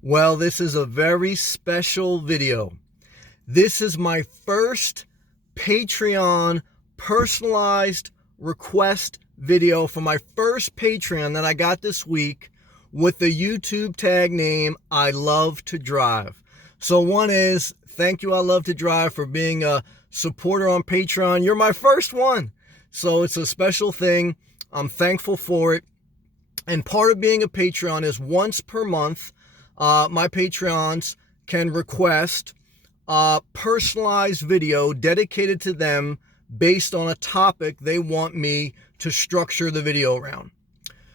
Well, this is a very special video. This is my first Patreon personalized request video for my first Patreon that I got this week with the YouTube tag name, I Love to Drive. So one is, thank you, I Love to Drive, for being a supporter on Patreon. You're my first one. So it's a special thing. I'm thankful for it. And part of being a Patreon is once per month, my Patreons can request a personalized video dedicated to them based on a topic they want me to structure the video around.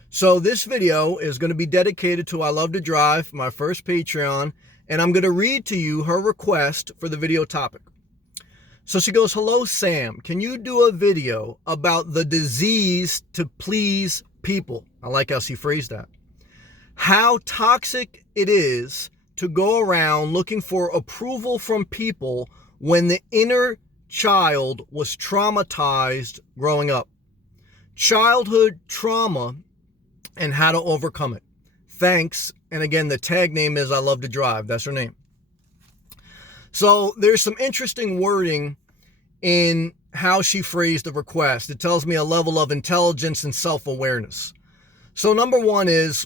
So this video is going to be dedicated to I Love to Drive, my first Patreon, and I'm going to read to you her request for the video topic. So she goes, "Hello, Sam. Can you do a video about the disease to please people?" I like how she phrased that. "How toxic it is to go around looking for approval from people when the inner child was traumatized growing up. Childhood trauma and how to overcome it. Thanks." And again, the tag name is I Love to Drive. That's her name. So there's some interesting wording in how she phrased the request. It tells me a level of intelligence and self-awareness. So number one is,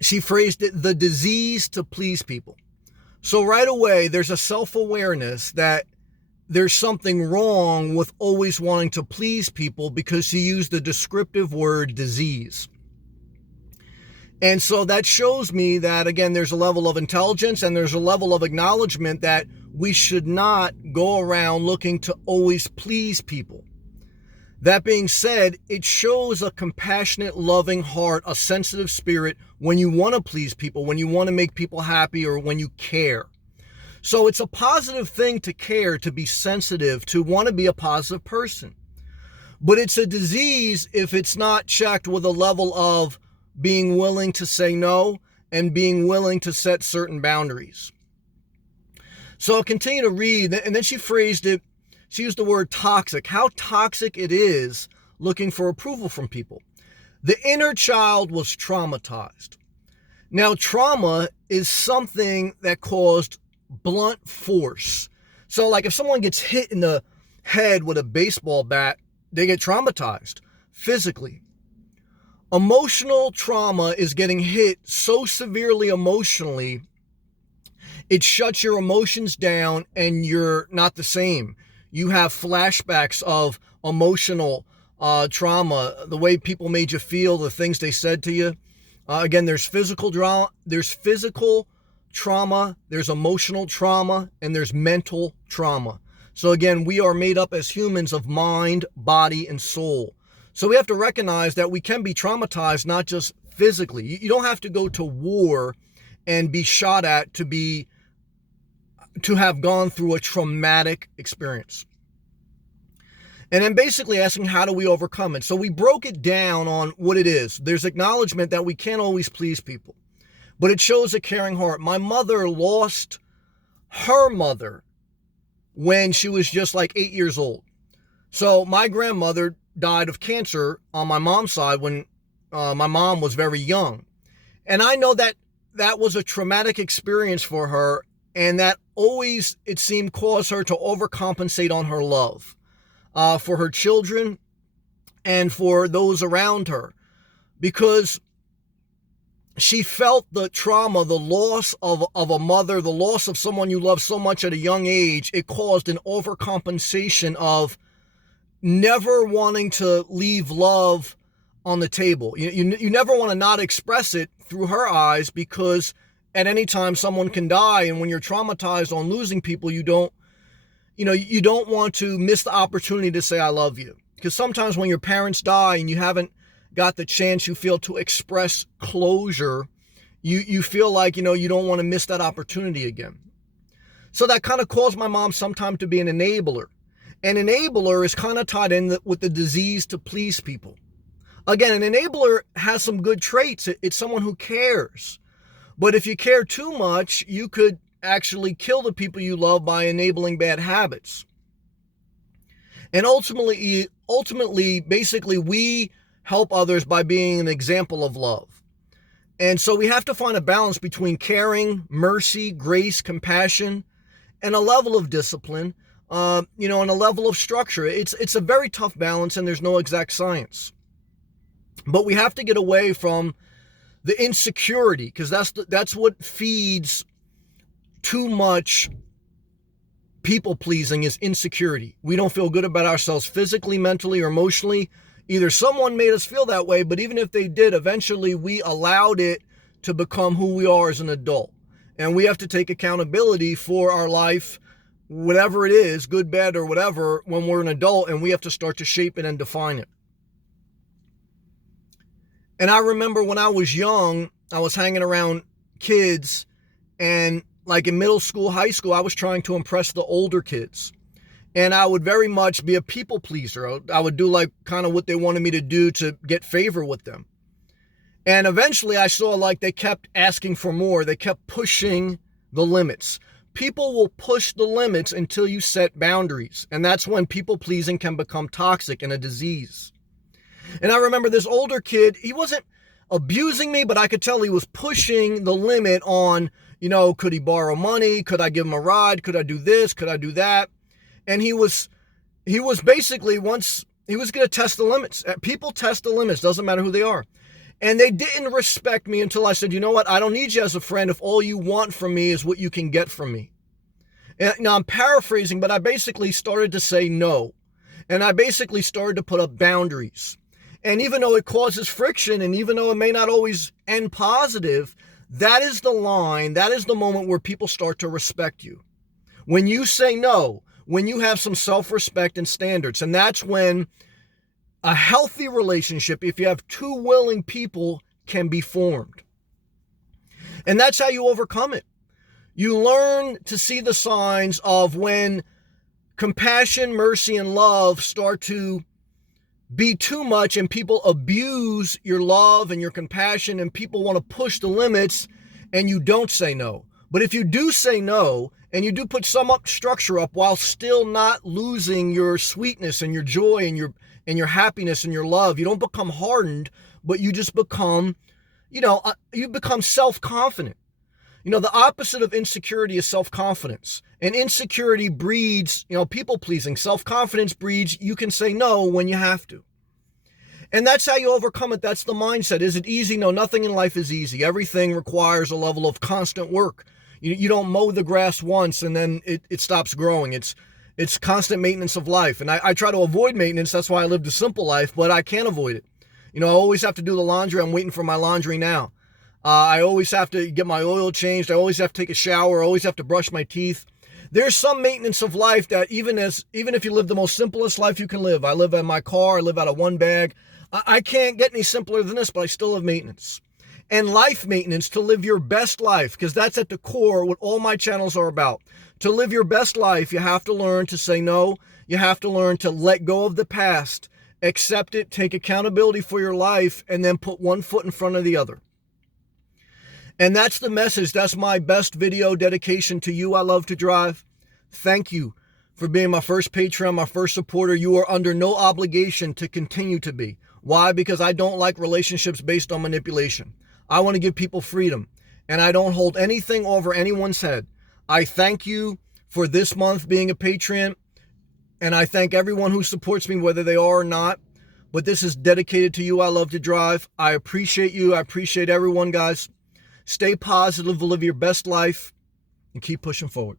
she phrased it, the disease to please people. So right away, there's a self-awareness that there's something wrong with always wanting to please people, because she used the descriptive word disease. And so that shows me that, again, there's a level of intelligence and there's a level of acknowledgement that we should not go around looking to always please people. That being said, it shows a compassionate, loving heart, a sensitive spirit when you want to please people, when you want to make people happy, or when you care. So it's a positive thing to care, to be sensitive, to want to be a positive person. But it's a disease if it's not checked with a level of being willing to say no and being willing to set certain boundaries. So I'll continue to read, and then she phrased it. She used the word toxic. How toxic it is looking for approval from people. The inner child was traumatized. Now, trauma is something that caused blunt force. So like if someone gets hit in the head with a baseball bat, they get traumatized physically. Emotional trauma is getting hit so severely emotionally, it shuts your emotions down and you're not the same. You have flashbacks of emotional trauma, the way people made you feel, the things they said to you. Again, there's physical trauma, there's emotional trauma, and there's mental trauma. So again, we are made up as humans of mind, body, and soul. So we have to recognize that we can be traumatized, not just physically. You don't have to go to war and be shot at to have gone through a traumatic experience. And then basically asking, how do we overcome it? So we broke it down on what it is. There's acknowledgement that we can't always please people, but it shows a caring heart. My mother lost her mother when she was just like 8 years old. So my grandmother died of cancer on my mom's side when my mom was very young. And I know that that was a traumatic experience for her, and that always, it seemed, caused her to overcompensate on her love for her children and for those around her, because she felt the trauma, the loss of a mother, the loss of someone you love so much at a young age. It caused an overcompensation of never wanting to leave love on the table. You never want to not express it through her eyes, because at any time someone can die, and when you're traumatized on losing people, you don't want to miss the opportunity to say I love you. Because sometimes when your parents die and you haven't got the chance, you feel, to express closure, you feel like you don't want to miss that opportunity again. So that kind of caused my mom sometimes to be an enabler. An enabler is kind of tied in with the disease to please people. Again, an enabler has some good traits. It's someone who cares. But if you care too much, you could actually kill the people you love by enabling bad habits. And ultimately, basically, we help others by being an example of love. And so we have to find a balance between caring, mercy, grace, compassion, and a level of discipline, and a level of structure. It's a very tough balance, and there's no exact science. But we have to get away from the insecurity, because that's what feeds too much people pleasing, is insecurity. We don't feel good about ourselves physically, mentally, or emotionally. Either someone made us feel that way, but even if they did, eventually we allowed it to become who we are as an adult. And we have to take accountability for our life, whatever it is, good, bad, or whatever, when we're an adult, and we have to start to shape it and define it. And I remember when I was young, I was hanging around kids, and like in middle school, high school, I was trying to impress the older kids. And I would very much be a people pleaser. I would do like kind of what they wanted me to do to get favor with them. And eventually I saw like they kept asking for more. They kept pushing the limits. People will push the limits until you set boundaries. And that's when people pleasing can become toxic and a disease. And I remember this older kid, he wasn't abusing me, but I could tell he was pushing the limit on, could he borrow money? Could I give him a ride? Could I do this? Could I do that? And he was basically, once he was going to test the limits. People test the limits, doesn't matter who they are. And they didn't respect me until I said, you know what? I don't need you as a friend if all you want from me is what you can get from me. And now I'm paraphrasing, but I basically started to say no. And I basically started to put up boundaries. And even though it causes friction, and even though it may not always end positive, that is the line, that is the moment where people start to respect you. When you say no, when you have some self-respect and standards. And that's when a healthy relationship, if you have two willing people, can be formed. And that's how you overcome it. You learn to see the signs of when compassion, mercy, and love start to be too much, and people abuse your love and your compassion, and people want to push the limits, and you don't say no. But if you do say no, and you do put some structure up while still not losing your sweetness and your joy and your happiness and your love, you don't become hardened, but you just become, you become self-confident. The opposite of insecurity is self-confidence. And insecurity breeds, people-pleasing. Self-confidence breeds, you can say no when you have to. And that's how you overcome it. That's the mindset. Is it easy? No, nothing in life is easy. Everything requires a level of constant work. You don't mow the grass once and then it stops growing. It's constant maintenance of life. And I try to avoid maintenance. That's why I lived a simple life, but I can't avoid it. I always have to do the laundry. I'm waiting for my laundry now. I always have to get my oil changed. I always have to take a shower. I always have to brush my teeth. There's some maintenance of life that even if you live the most simplest life you can live. I live in my car. I live out of one bag. I can't get any simpler than this, but I still have maintenance. And life maintenance, to live your best life, because that's at the core what all my channels are about. To live your best life, you have to learn to say no. You have to learn to let go of the past, accept it, take accountability for your life, and then put one foot in front of the other. And that's the message. That's my best video dedication to you. I love to drive. Thank you for being my first Patreon, my first supporter. You are under no obligation to continue to be. Why? Because I don't like relationships based on manipulation. I want to give people freedom, and I don't hold anything over anyone's head. I thank you for this month being a Patreon, and I thank everyone who supports me, whether they are or not. But this is dedicated to you. I love to drive. I appreciate you. I appreciate everyone, guys. Stay positive, live your best life, and keep pushing forward.